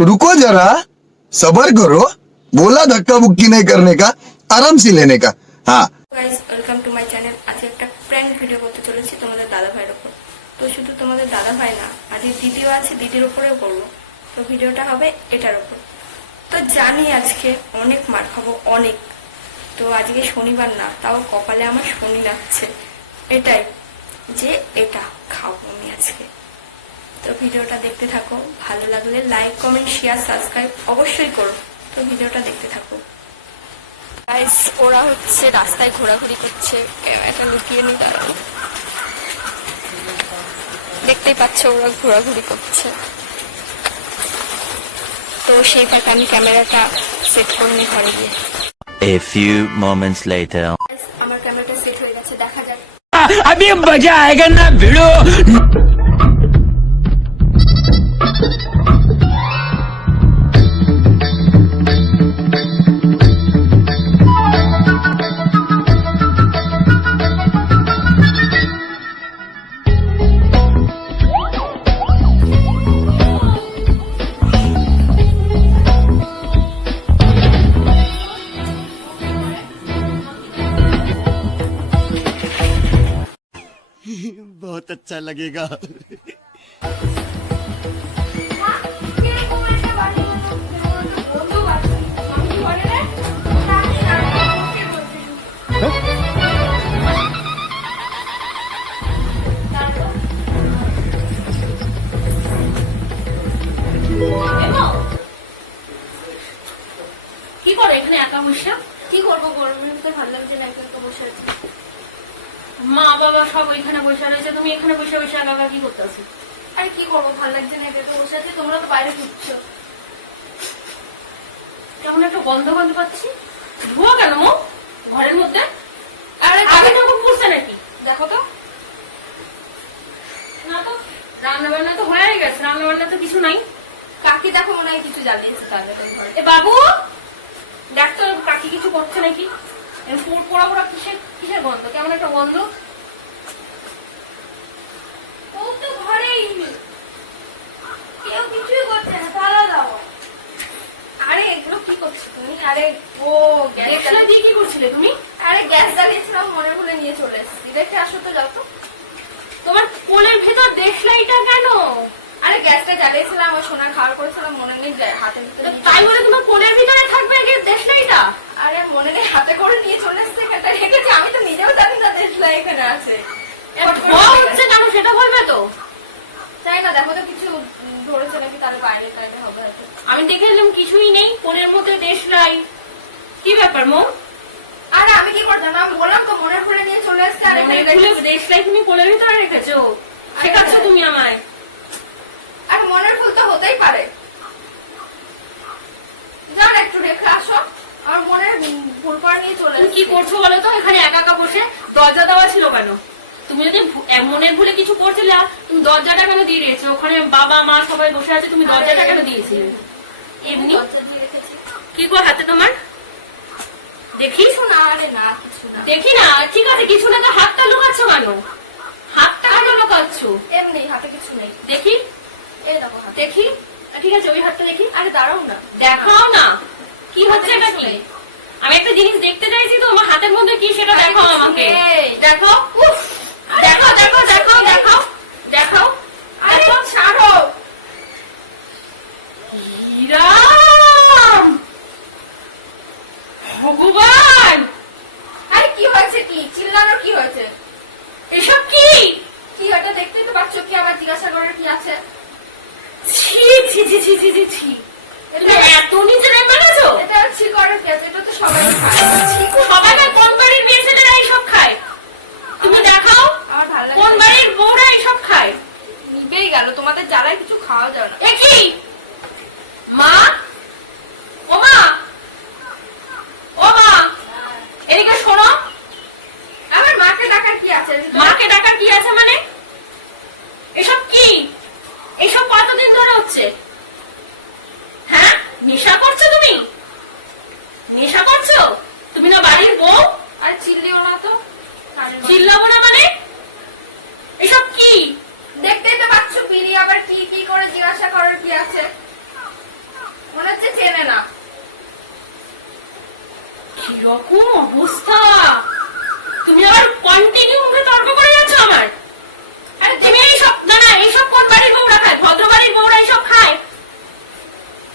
रुको जरा, सबर करो, बोला धक्का बुक्की नहीं करने का, आराम से लेने का। हाँ guys, welcome to my channel. আজকে একটা প্র্যাঙ্ক ভিডিও করতে চলেছি তোমাদের দাদা ভাইয়ের উপর। তো শুধু তোমাদের দাদা ভাই না, আজকে দিদিও আছে, দিদির উপরেও করবো। তো ভিডিওটা হবে এটার উপর। তো জানি আজকে অনেক মার খাবো, অনেক। তো আজকে শনিবার না, তাও কপালে আমার শনি লাগছে এটাই, যে এটা খাবো আমি আজকে। তো ভিডিওটা দেখতে থাকো, ভালো লাগলে লাইক কমেন্ট শেয়ার সাবস্ক্রাইব অবশ্যই করো। তো ভিডিওটা দেখতে থাকো। গাইস, ওরা হচ্ছে রাস্তায় ঘোরাঘুরি করছে, এটা লুকিয়ে নি দাঁড়াও। দেখতেই পাচ্ছ ওরা ঘোরাঘুরি করছে। তো সেই ফাঁকে আমি ক্যামেরাটা সেট করে নি ঘরে গিয়ে। A few moments later. Guys, আমার ক্যামেরাটা সেট হয়ে গেছে, দেখা যাক। अभी मजा आएगा ना भिड़ो। बहुत अच्छा लगेगा। কি করে এখানে একা বসে? কি করবো, গরমের ভিতরে ভালো লাগছে না, একা একা বসে আছি। মা বাবা সব ওইখানে বসে রয়েছে, তুমি এখানে বসে বসে একা একা কি করতেছো? আর কি করবো, ভালো লাগছে না, একা একা বসে আছি। তোমরা তো বাইরে ঘুরছো। কেমন একটা গন্ধ গন্ধ পাচ্ছি। ধোয়া কেন মো ঘরের মধ্যে? আরে আগে তখন পড়ছে নাকি? দেখো তো, না তো, রান্না বান্না তো হয়ে গেছে, রান্না বান্না তো কিছু নাই। কাকি দেখো মনে হয় কিছু জ্বালিয়েছে তাহলে তো ঘরে। এ বাবু, দেখ তো কাকি কিছু করছে নাকি? পোড়া পোড়া কিসের কিসের গন্ধ? কেমন একটা গন্ধ। ও তো ঘরেই নেই, কেউ কিছুই করছে না, তালা দাও। আরে এগুলো কি করছো তুমি? আরে ও গ্যাস গ্যাসটা দিয়ে কি করছিলে তুমি? আরে গ্যাস জ্বালিয়েছিলাম, মনে ভুলে নিয়ে চলে এসেছি। দেখে আসো তো, যাও তো। তোমার কোলের ভেতর দেশলাইটা কেন? আরে গ্যাসটা জ্বালিয়েছিলাম, ওই সোনা খাওয়ার করেছিলাম, মনে নেই, হাতের ভিতরে তাই বলে তোমার কোলের ভিতরে থাকবে দেশলাইটা? আরে মনে নেই, হাতে করে নিয়ে চলে এসেছি, এটা রেখেছি। আমি তো নিজেও জানি না দেশলাই এখানে আছে। ধোয়া হচ্ছে কেন সেটা বলবে তো? চাই না, দেখো তো কিছু ধরেছে নাকি, তাহলে বাইরে টাইরে হবে হয়তো। আমি দেখে এলাম কিছুই নেই, কোলের মধ্যে দেশলাই। কি ব্যাপার মো? আরে আমি কি করতাম, আমি বললাম তো মনে ভুলে নিয়ে চলে এসেছি। আর এখানে রেখেছি। দেশলাই তুমি কোলের ভিতরে রেখেছো? শেখাচ্ছ তুমি আমায়? আর মনের ভুল তো হতেই পারে, যান একটু রেখে আসো। আমার মনের ভুল করে নিয়ে চলে তুমি কি এসেছি। করছো বলো তো? এখানে একা একা বসে দরজা দেওয়া ছিল কেন? তুমি যদি মনের ভুলে কিছু করছিলে, তুমি দরজাটা কেন দিয়ে দিয়েছো? ওখানে বাবা মা সবাই বসে আছে, তুমি দরজাটা কেন দিয়েছিলে? এমনি দরজা দিয়ে রেখেছি। কি গো হাতে তোমার? দেখি কিছু না, আরে না কিছু না, দেখি না। ঠিক আছে, কিছু না তো হাতটা লুকাচ্ছ কেন? হাতটা কেন লুকাচ্ছ? এমনি হাতে কিছু নেই। দেখি এই দেখো হাতে। দেখি। ঠিক আছে, ওই হাতটা দেখি। আরে দাঁড়াও না, দেখাও না, কি হচ্ছে এটা? হাতে কিছু কি? নেই। আমি একটা জিনিস দেখতে চাইছি তো, আমার হাতের মধ্যে কি সেটা আরে দেখাও কিছু আমাকে। নেই। দেখো, উফ, দেখাও দেখাও দেখাও দেখাও দেখাও। আরে দেখো। ছাড়ো। রাম ভগবান, আরে কি হয়েছে, কি চিল্লানোর কি হয়েছে? এসব কি? কি এটা দেখতেই তো পাচ্ছ, কি আবার জিজ্ঞাসা করার কি আছে? ছি ছি ছি ছি ছি ছি ছি। তুমি এত নিচে নেমে গেছো? এটা ছি করার কি আছে? এটা তো সবাই খায়। ছি সবাই কোন বাড়ির মেয়ে ছেলেরা এইসব খায়? তুমি দেখাও, আমার ভালো লাগে কোন না। বাড়ির বউরা এইসব খায়? নিবেই গেল, তোমাদের জ্বালায় কিছু খাওয়া যাবে না। এ কি মা? ও মা, ও মা, এদিকে শোনো। আমার মাকে ডাকার কি আছে? মাকে ডাকার কি আছে মানে? এসব কি? এসব কতদিন ধরে হচ্ছে? হ্যাঁ, নেশা করছো তুমি? নেশা করছো? তুমি না বাড়ির বউ? আরে চিল্লিও না তো। চিল্লাবো না মানে? এসব কি? দেখতেই তো পাচ্ছ, বিড়ি আবার কি কি করে জিজ্ঞাসা করার কি আছে? কিরকম অবস্থা, তুমি আবার কন্টিনিউ মুখে তর্ক করে যাচ্ছ আমার। আরে তুমি এইসব, না না, এইসব কোন বাড়ির বউরা খায়? ভদ্র বাড়ির বউরা এইসব খায়?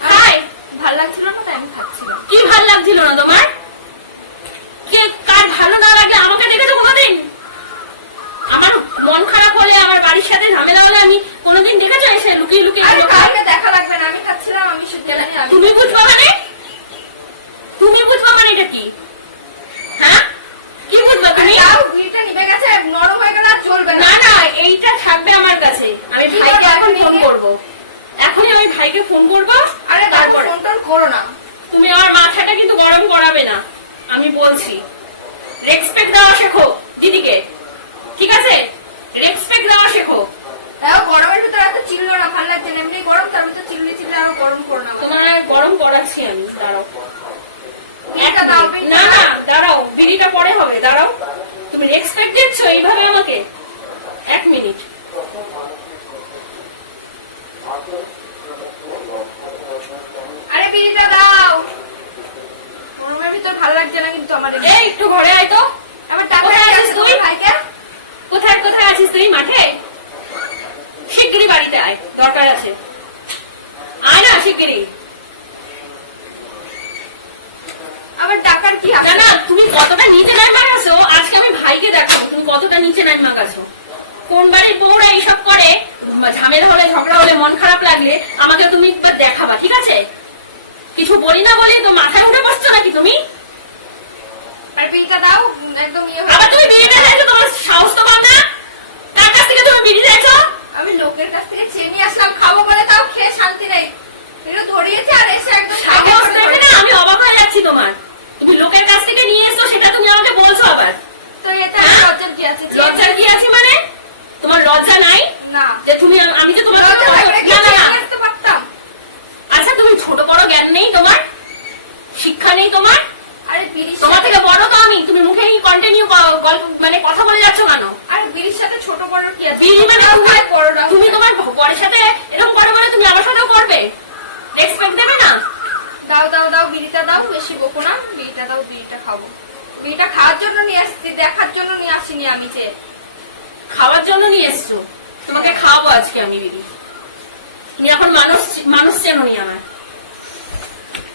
খায়? ভাল লাগছিল না তাই আমি খাচ্ছিলাম। কি ভাল লাগছিল না তোমার? কে কার ভালো না লাগে আমাকে দেখেছো কোনোদিন? আমার মন খারাপ হলে, আমার বাড়ির সাথে ঝামেলা হলে আমি কোনোদিন দেখেছো এসে লুকিয়ে লুকিয়ে আরে এগুলো খাই? কাউকে দেখা লাগবে না, আমি খাচ্ছিলাম, আমি শুধু জানি আমি। তুমি বুঝবা মানে? তুমি বুঝবা মানে এটা কি? হ্যাঁ, কি বুঝবা তুমি? তাও বিড়িটা নিভে গেছে, নরম হয়ে গেলে আর চলবে না। না না, এইটা থাকবে আমার কাছে। আমি কি ভাইকে করবো এখন এখন ফোন নিয়ে? করবো, এখনই আমি ভাইকে ফোন করবো। আরে তারপর তারপরে ফোন টোন করো না। তুমি আমার মাথাটা কিন্তু গরম করাবে না, আমি বলছি। রেসপেক্ট দেওয়া শেখো দিদিকে, ঠিক আছে? রেসপেক্ট দেওয়া শেখো। তাও গরমের ভিতরে এত চিল্লো না, ভালো লাগছে না। এমনি গরম, তার ভিতরে চিল্লি চিল্লি আরো গরম করো না। তোমার আর গরম করাচ্ছি আমি, দাঁড়াও। বিড়িটা দাও, না বিড়িটা না, দাও। দাঁড়াও, বিড়িটা পরে হবে, দাঁড়াও। তুমি রেসপেক্ট দিচ্ছ এইভাবে আমাকে? এক মিনিট। আরে বিড়িটা দাও। গরমের ভিতর ভালো লাগছে না কিন্তু আমার। এই একটু ঘরে আয় তো। আবার টাকা কোথায় আছে আছিস তুই? তুই ভাইকে? কোথায় কোথায় আছিস তুই? মাঠে? শিগগিরই বাড়িতে আয়, দরকার আছে। আয় না শিগগিরই। আবার টাকার কি না আছে? না, তুমি কতটা নিচে নাইমা গেছো আজকে আমি ভাইকে দেখো, তুমি কতটা নিচে নাইমা গেছো। কোন বাড়ির বউরা এইসব করে? ঝামেলা হলে, ঝগড়া হলে, মন খারাপ লাগলে আমাকে তুমি একবার দেখাবা, ঠিক আছে? কিছু বলি না বলি তো মাথায় উঠে বসছো নাকি তুমি? আর বিড়িটা দাও, একদম ইয়ে হয়ে- আবার তুমি বিড়ি দেখেছো? তোমার সাহস তো কম না? কার কাছ থেকে তুমি বিড়ি দেখছো? আমি লোকের কাছ থেকে চেয়ে নিয়ে আসলাম খাবো বলে, তাও খেয়ে শান্তি নেই। একটু ধরিয়েছে আর এসে একদম সাইডে সাহস করে দেখে না ধরেছে। আমি অবাক হয়ে যাচ্ছি তোমার। তুমি লোকের কাছ থেকে নিয়ে এসো, সেটা তুমি আমাকে বলছো আবার। তো এতে আমার লজ্জার কি আছে? লজ্জার কি আছে মানে? তোমার লজ্জা নাই না। যে তুমি, আমি যে তোমার লজ্জা লাগলে কি না না না। চেয়ে নিয়ে আসতে পারতাম? আচ্ছা, তুমি ছোট বড় জ্ঞান নেই তোমার? শিক্ষা নেই তোমার? আরে বিড়ির তোমার সাথে- থেকে বড় তো আমি, তুমি মুখেই কন্টিনিউ গল্প মানে কথা বলে যাচ্ছ কেন? আরে বিড়ির সাথে ছোট বড় কি আছে? বিড়ি মানে ছোট ভাই বড়রা। তুমি তোমার বরের সাথে এরকম করে বলে তুমি আমার সাথেও করবে? রেসপেক্ট দেবে না? দাও দাও দাও, বিড়িটা দাও, বেশি বকো না। বিড়িটা দাও, বিড়িটা খাবো। বিড়িটা খাওয়ার জন্য নিয়ে আসছি, দেখার জন্য নিয়ে আসিনি আমি। যে খাওয়ার জন্য নিয়ে এসছো, তোমাকে খাওয়াবো আজকে আমি বিড়ি। তুমি এখন মানুষ, মানুষ চেনো নি আমার।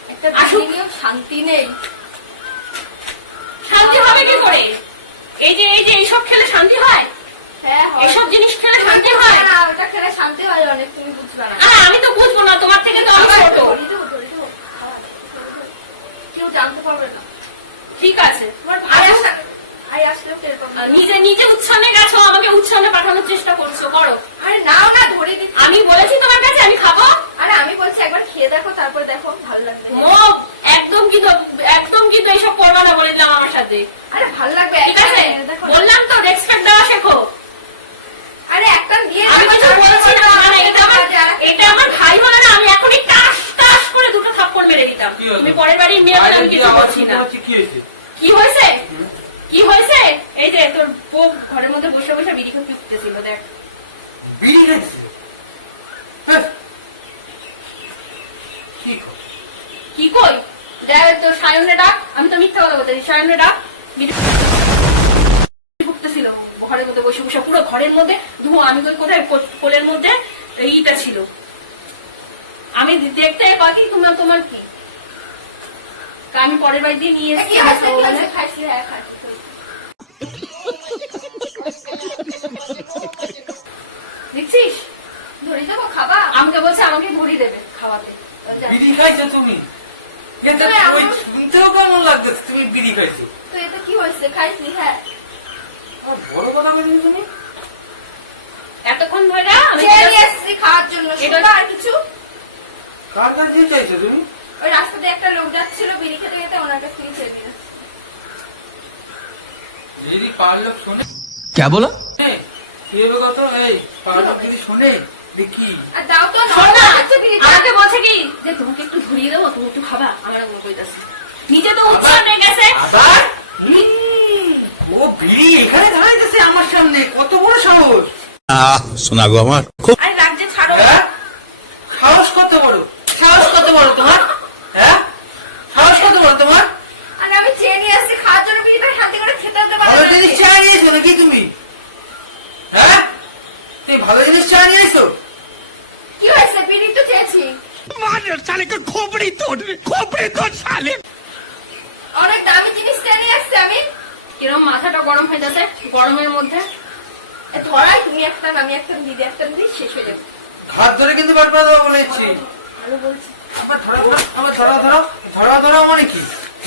একটা আসুক। বিড়ি নিয়েও শান্তি নেই। শান্তি হবে কি করে? এই যে এইসব খেলে শান্তি হয়? হ্যাঁ হয়। এসব জিনিস খেলে শান্তি হয়? না, ওটা খেলে শান্তি হয় অনেক, তুমি বুঝবে না। আরে আমি তো বুঝবো না, তোমার থেকে তো আমি আবার ছোট। ধরি দেবো, ধরি দেবো। খাওয়া, ধরি দেবো। কেউ জানতে পারবে না। ঠিক আছে, তোমার ভাই আসা, ভাই আসলেও টের পাবে না। নিজে নিজে উচ্ছানে গেছো, আমাকে উচ্ছানে পাঠানোর চেষ্টা করছো, করো। আরে নাও না, ধরে দিচ্ছি। আমি বলেছি তোমার কাছে আমি খাবো? আরে আমি বলছি একবার খেয়ে দেখো, তারপর দেখো ভালো লাগবে। ও একদম কিন্তু, একদম কিন্তু এইসব করবা না বলে দিলাম আমার সাথে, আরে ভালো লাগবে, ঠিক আছে? একটা দেখো না। বললাম তো রেসপেক্ট দেওয়া শেখো। আরে একটা দিয়ে আমি দেখো, কিছু তারপর বলছি না, দেখো, না, এটা আমার ভাই হলে না আমি এখনই টাস টাস করে দুটো থাপ্পড় মেরে দিতাম। কি হলো? তুমি পরের বাড়ির মেয়ে বলে আমি কিছু বলছি না। কি হয়েছে? কি হয়েছে? কি হয়েছে? এই যে তোর বউ ঘরের মধ্যে বসে বসে বিড়ি খেতে উঠতেছিল, দেখ। বিড়ি খাইছে? হ্যাঁ। কি কর? কি কই? দেখ তোর সায়নে ডাক, আমি তো মিথ্যা কথা বলতেছি। সায়নে ডাক, বিড়ি ফুটতেছিল ঘরের মধ্যে বসে বসে, পুরো ঘরের মধ্যে ধোঁয়া। আমি কই কোথায়? কোলের মধ্যে এইটা ছিল। আমি দেখতে পাকি তোমার, তোমার কি? তা আমি পরের বাড়ি দিয়ে নিয়ে কি হয়েছে? কি হয়েছে? এসেছি। খাইছি, হ্যাঁ খাইছি। দেখছিস? ধরে দেবো, খাবা? আমাকে বলছে আমাকে ধরি দেবে খাওয়াতে। বিড়ি খাইছো তুমি? এটা তবে ওই আমার- শুনতেও কেমন লাগতেছে তুমি বিড়ি খাইছো? তো এতে কি হয়েছে? খাইছি, হ্যাঁ। আর বড় কথা বলছো তুমি? এতক্ষণ ধরে আমি চেয়ে নিয়ে এসেছি খাওয়ার জন্য, এটা- শুধু আর কিছু। কার কাছে চাইছো তুমি? ওই রাস্তা দিয়ে একটা লোক যাচ্ছিল বিড়ি খেতে খেতে, ওনার কাছ থেকে চেয়ে নিয়ে এসেছি। যদি পার লোক শোনে, क्या बोला? কি হবে কত? এই পার লোক যদি শোনে দেখি। আর দাও তো, শোন না, নরম হচ্ছে বিড়িটা। আমাকে বলছে কি যে তোমাকে একটু ধরিয়ে দেবো, তুমি একটু খাবা। আমার কোনো কইতাছে নিজে তো উৎসাহ হয়ে গেছে। আবার ও বিড়ি এখানে দাঁড়াইতেছে আমার সামনে, কত বড় সাহস! শোনা গো আমার খুব আরে রাজ্যে ছাড়ো। হ্যাঁ? সাহস কত বড়? সাহস কত বড় তোমার? হ্যাঁ? সাহস কত বড় তোমার? আরে আমি চেয়ে নিয়ে ভালো জিনিস চা নিয়েছো নাকি তুমি? হ্যাঁ, তুই ভালো জিনিস চা নিয়েছো? কি হয়েছে? বিড়ি তো চেয়েছি। অনেক দামি জিনিস নিয়ে আসছে আমি। কিরম মাথাটা গরম হয়ে যাচ্ছে গরমের মধ্যে। ধরাই তুমি একটা, আমি একটা, দিদি একটা, দিদি শেষ হয়ে যাবে। হাত ধরে কিন্তু বারবার দেওয়া বলেছি। ভালো বলছি। আবার ধরা ধরা মানে কি?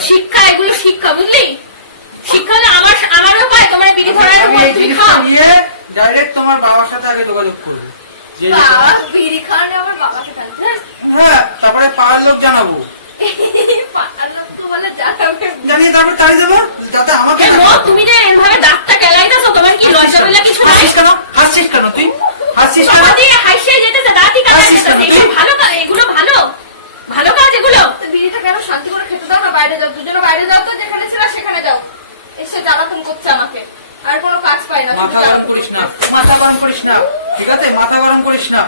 শিক্ষা, এগুলো শিক্ষা, বুঝলি? শিক্ষা হলে আমারও পায়, তোমার বিড়ি ধরার আমি উপর এই তুমি জিনিসটা খাও। নিয়ে ডাইরেক্ট তোমার বাবার সাথে আগে যোগাযোগ করবো। বাবা বিড়ি খাওয়ানো আমার বাবাকে জানতে। হ্যাঁ, তারপরে পাড়ার লোক জানাবো। পাড়ার লোক তো বলে জানাবে। জানিয়ে তারপরে তাড়ি দেবো, যাতে আমাকে এ মো, তুমি যে এভাবে দাঁতটা কেলাইতেছো, তোমার কি লজ্জা বলে কিছু নাই? হাসিস কেন? হাসছিস কেন তুই? হাসছিস কেন? বাবা দিয়ে হাসিয়ে যেতেছে, দাঁতই হাসিস কাটাইতেছে। কেন তুই? এগুলো ভালো কাজ, এগুলো ভালো ভালো কাজ এগুলো। বিড়িটাকে আমার শান্তি করে খেতে দাও না, বাইরে যাও, দুজনে বাইরে যাও, তো যেখানে ছিল সেখানে যাও। এসে জ্বালাতন করছে আমাকে, আর কোনো কাজ পাই না। মাথা গরম করিস না, মাথা গরম করিস না, ঠিক আছে? মাথা গরম করিস না।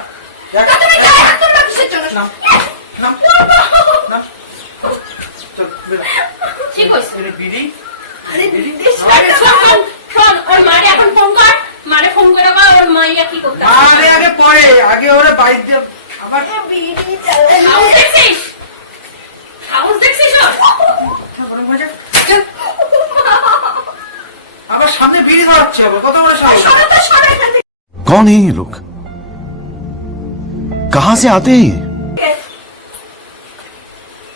দেখ, তা তুমি গায়ে হাত তুলবা কিসের জন্য? না, না, না। চল, বেরো। ঠিক হয়েছে। বেরো, বিড়ি। আরে বিড়ি। বিদেশ আরে শোন, ওর মারে এখন ফোন কর, মারে ফোন করে বল ওর মাইয়া কি করতে হবে। আরে আগে পরে, আগে ওরা বাইর দিয়ে আবার বিড়ি চালাই। হাউস দেখছিস? হাউস দেখছিস ওর? মাথা গরম হয়ে যায়। চল। আবার সামনে বিড়ি ধরাচ্ছে, আবার কত বড় সাহস। সরে তো সরে এখান থেকে। कौन है ये लोग? कहां से आते हैं ये?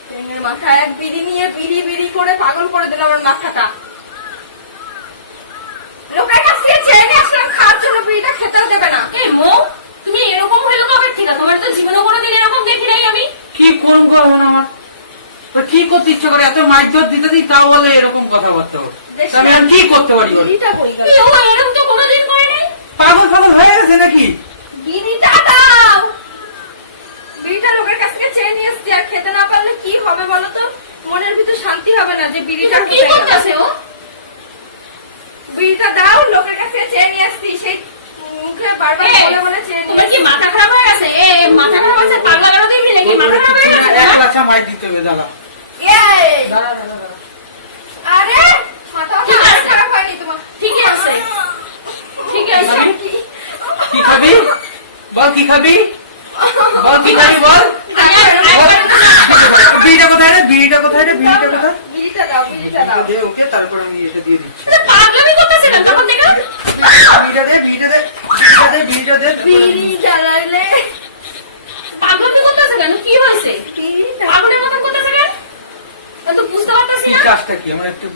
ট্রেনের মাথায় এক বিড়ি নিয়ে বিড়ি বিড়ি করে পাগল করে দিল আমার মাথাটা। লোকের কাছ থেকে চেয়ে নিয়ে আসলাম খাওয়ার জন্য, বিড়িটা খেতেও দেবে না। এই মো, তুমি এরকম হইলো কবে থেকে? তোমার তো জীবনে কোনোদিন এরকম দেখি নাই আমি। কি করুন করবো না আমার? তো কি করতে ইচ্ছে করে? এত মাইর দিতে দিই, তাও বলে এরকম কথাবার্তা। আমি আর কি করতে পারি? বল? বিড়িটা কই গেল? ও এরকম তো কোনোদিন করে নাই। পাগল পাগল হয়ে গেছে নাকি? বিড়িটা দাও। বিড়িটা লোকের কাছ থেকে চেয়ে নিয়ে এসছি, আর খেতে না পারলে কি হবে বলো তো? মনের ভিতর শান্তি হবে না যে বিড়িটা কি খেতে গেলাম। করতেছে ও? বিড়িটা দাও, লোকের কাছে চেয়ে নিয়ে আসছি, সেই মুখে বারবার এই, বলে বলে চেয়ে নিয়ে তোমার কি আসছি। মাথা খারাপ হয়ে গেছে? মাথা খারাপ হয়েছে? পাগলা গারো দেখবি নাকি? মাথা খারাপ হয়ে গেছে? এক হ্যাঁ? লাছা মাইর দিতে হবে, দাঁড়া। এই, দাঁড়া, দাঁড়া, দাঁড়া। আরে মাথা ঠিক আছে। খারাপ হয়নি তোমার? ঠিকই আছে, ঠিকই আছে। কি খাবি? বল কি খাবি? বল কি খাবি বল? বিড়িটা কোথায় রে? বিড়িটা কোথায় রে? বিড়িটা কোথায়? বিড়িটা দাও, বিড়িটা দাও। দে ওকে, তারপর আমি এটা দিয়ে দিচ্ছি। পাগলামি করতেছিলেন তখন থেকে? বিড়িটা দে, বিড়িটা দে, বিড়িটা দে, বিড়িটা দে। বিড়ি জ্বালাইলে পাগলামি করতেছিলেন? কি হয়েছে? বিড়িটা পাগলের মতন করতেছে কেন? আমি তো বুঝতে পারতেছি কি না। চাষটা কি? আমার একটু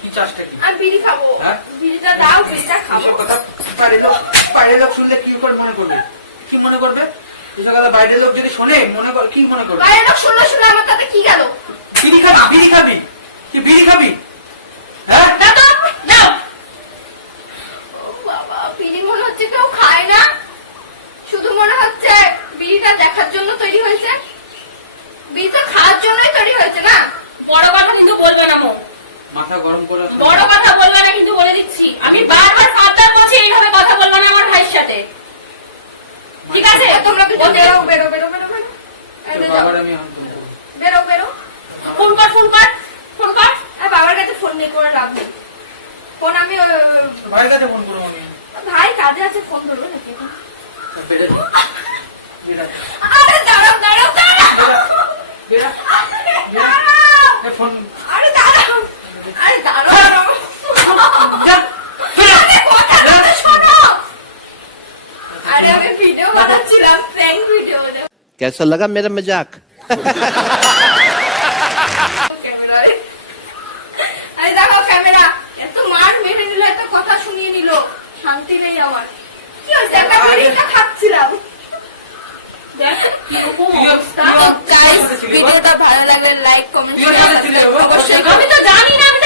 কি চাষটা কি? আমি বিড়ি খাবো। হ্যাঁ? বিড়িটা দাও, বিড়িটা খাবো। এসব কথা বাইরের লোক শুনলে কি করে মনে করবে? কি মনে করবে? এসব কথা বাইরের লোক যদি শোনে মনে কর কি মনে করবে? বাইরের লোক শুনলে শুনে আমার তাতে কি গেল? বিড়ি খাবি? বিড়ি খাবি? কি বিড়ি খাবি? হ্যাঁ? দাও তো, দাও। ও বাবা, বিড়ি মনে হচ্ছে কেউ খায় না, শুধু মনে হচ্ছে বিড়িটা দেখার জন্য তৈরি হয়েছে। বিড়িটা খাওয়ার জন্যই তৈরি হয়েছে না? বড় কথা কিন্তু বলবে না মো, মাথা গরম করে বড় কথা বলবে না কিন্তু বলে দিচ্ছি। আমি বারবার সাবধান করছি, এইভাবে কথা বলবে না আমার ভাইয়ের সাথে, ঠিক আছে? তোমরা দুজন বেরো, বেরো, বেরো, বেরো, বেরো। এই যে যাও। বাবার আমি হাত ধরবো। বেরো, বেরো। ফোন কর, ফোন কর, ফোন কর। আর বাবার কাছে ফোন নিয়ে করে লাভ নেই। ফোন আমি ভাইয়ের কাছে ফোন করবো আমি। ভাই কাজে আছে, ফোন ধরবো নাকি? বেড়ে দে। বেড়া। আরে দাঁড়াও, দাঁড়াও, দাঁড়াও। বেড়া। দাঁড়াও। এ ফোন আরে দাঁড়াও, আরে দাঁড়াও। যা। বেড়া। আরে কথাটা তো শোনো। আরে আমি ভিডিও বানাচ্ছিলাম, প্র্যাঙ্ক ভিডিও। कैसा लगा मेरा मजाक? ক্যামেরায়। আরে দেখো ক্যামেরা, এত মার মেরে নিল, এত কথা শুনিয়ে নিল, শান্তি নেই আমার। কি হয়েছে? একটা বিড়িটা খাচ্ছিলাম। দেখ কিরকম তুইও- অবস্থা। তুইও- গাইস, তুইও- ভিডিওটা ভালো লাগলে লাইক, কমেন্ট, তুইও সাথে ছিলে, অবশ্যই বাবা। আমি তো